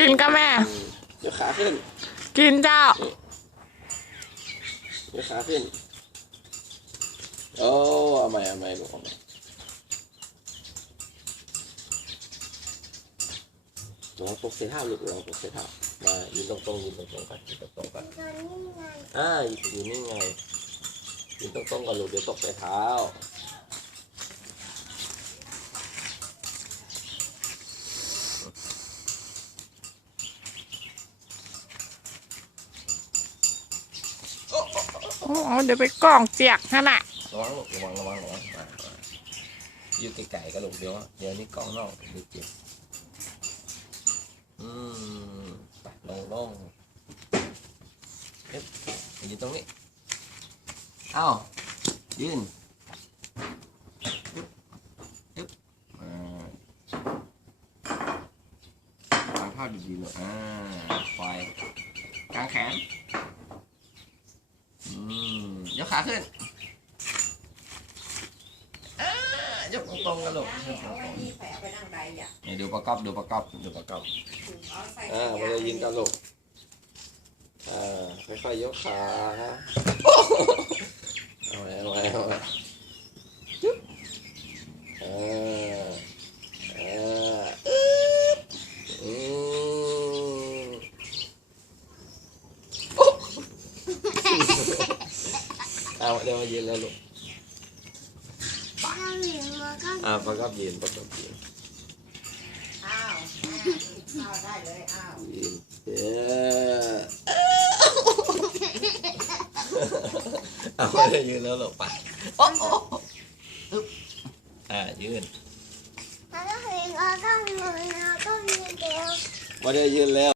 กินก็แม่อืมยกขาขึ้น กินเจ้า ยกขาขึ้น โอ้เอาใหม่เอาใหม่ลูกเอาใหม่ลองตกเส้นเท้าลูกลองตกเส้นเท้ามายืนตรงๆยืนตรงๆกันยืนตรงๆกันตอนนี้ไงอ่ายืนนี่ไงยืนตรงๆกันลูกเดี๋ยวตกใส่เท้า อ้เดี๋ยวไปกล่องเปียกนั่นแหะระวังลูกระวังระวังระวังมามาอยู่ไกลๆกันลูกเดี๋ยวเดี๋ยวนี้กล้องนอกเดี๋ยวเจ็บอืมไปลงลงเอ๊ะยืนตรงนี้เอ้ายืนยึบยึบอ่าวางเท้าดีๆลูกอ่าควายกางแขน ยกขาขึ้นยกตรงๆกันลูกเอาไว้นี่แผลไปนั่งใดอะนี่ดูประกอบดูประกอบดูประกอบเอาใส่อ่าขไม่ยะได้ยินกันลูกอ่าค่อยๆยกขาเอาไว้เอาไว้เอาไว้จุ๊บอ่าอ่าอึ๊บอืมโอ้ เอาเดี๋ยวมายืนแล้วลูกถ้าหนูมาก็อ่าประกอบยืนประกอบยืนอ้าวแม่ข้าวได้เลยอ้าวยืนเออเอาไม่ได้ยืนแล้วหรอกไปโอ้โอ้อึ๊บอ่ายืนแล้วก็เห็นเราต้องมือเราต้องมีเดียวไม่ได้ยืนแล้ว